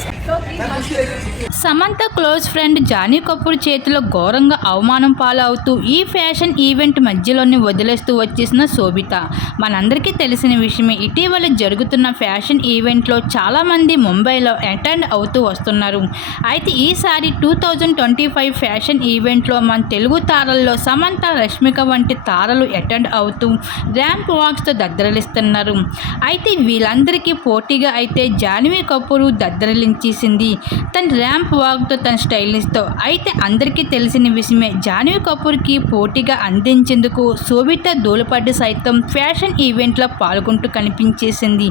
please. Samantha close friend Jani Kapoor చేతిలో ఘోరంగా అవమానం పాలవుతూ ఈ ఫ్యాషన్ ఈవెంట్ మధ్యలోనే వదిలేస్తూ వచ్చేసిన శోభిత. మనందరికీ తెలిసిన విషయమే ఇటీవల జరుగుతున్న ఫ్యాషన్ ఈవెంట్లో చాలామంది ముంబైలో అటెండ్ అవుతూ వస్తున్నారు. అయితే ఈసారి two thousand twenty five fashion ఈవెంట్లో మన తెలుగు తారల్లో సమంత రష్మిక వంటి తారలు అటెండ్ అవుతూ ర్యాంప్ వాక్స్తో దద్దరలిస్తున్నారు అయితే వీళ్ళందరికీ పోటీగా అయితే జాన్వీ కపూర్ చేసింది. తన ర్యాంప్ వాక్తో తన స్టైలిష్తో అయితే అందరికీ తెలిసిన విషయమే జాన్వీ కపూర్కి పోటీగా అందించేందుకు శోభిత దూలపడ్డ సైతం ఫ్యాషన్ ఈవెంట్లో పాల్గొంటూ కనిపించేసింది.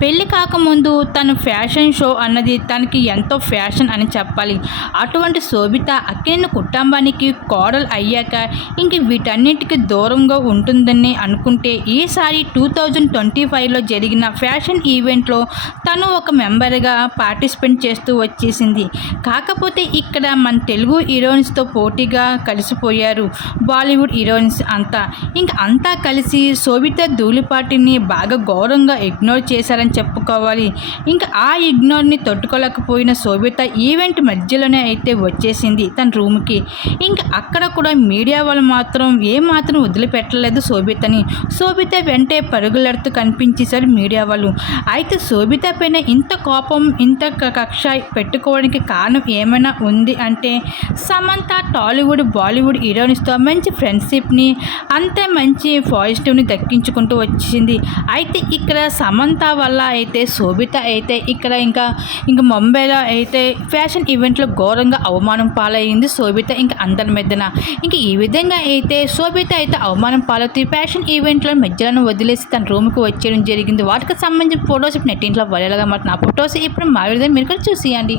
పెళ్ళి కాకముందు తను ఫ్యాషన్ షో అన్నది తనకి ఎంతో ఫ్యాషన్ అని చెప్పాలి. అటువంటి శోభిత అక్కినేని కుటుంబానికి కోడలు అయ్యాక ఇంక వీటన్నిటికీ దూరంగా ఉంటుందని అనుకుంటే ఈసారి టూ థౌజండ్ ట్వంటీ ఫైవ్లో జరిగిన ఫ్యాషన్ ఈవెంట్లో తను ఒక మెంబర్గా పార్టిసిపేట్ చేస్తూ వచ్చేసింది. కాకపోతే ఇక్కడ మన తెలుగు హీరోయిన్స్తో పోటీగా కలిసిపోయారు బాలీవుడ్ హీరోయిన్స్ అంతా. ఇంకా అంతా కలిసి శోభిత ధూళిపాటిని బాగా గౌరవంగా ఇగ్నోర్ చేశారని చెప్పుకోవాలి. ఇంకా ఆ ఇగ్నోర్ని తట్టుకోలేకపోయిన శోభిత ఈవెంట్ మధ్యలోనే అయితే వచ్చేసింది తన రూమ్కి. ఇంకా అక్కడ కూడా మీడియా వాళ్ళు మాత్రం ఏమాత్రం వదిలిపెట్టలేదు శోభితని. శోభిత వెంటే పరుగులెడుతూ కనిపించేశారు మీడియా వాళ్ళు. అయితే శోభిత పైన ఇంత కోపం ఇంత క- అక్షయ్ పెట్టుకోవడానికి కారణం ఏమైనా ఉంది అంటే సమంత టాలీవుడ్ బాలీవుడ్ హీరోయిన్స్తో మంచి ఫ్రెండ్షిప్ని అంతే మంచి పాజిటివ్ని దక్కించుకుంటూ వచ్చింది. అయితే ఇక్కడ సమంత వల్ల అయితే శోభిత అయితే ఇక్కడ ఇంకా ఇంకా ముంబైలో అయితే ఫ్యాషన్ ఈవెంట్లో ఘోరంగా అవమానం పాలయ్యింది శోభిత ఇంకా అందరి మధ్యన ఇంకా ఈ విధంగా అయితే శోభిత అయితే అవమానం పాలవుతుంది ఫ్యాషన్ ఈవెంట్లో మధ్యలో వదిలేసి తన రూమ్కి వచ్చేయడం జరిగింది. వాటికి సంబంధించిన ఫొటోస్ ఇప్పుడు నెట్టింట్లో వైరల్గా మాట నా ఫొటోస్ ఇప్పుడు మా విధంగా మీరు చూసేయండి.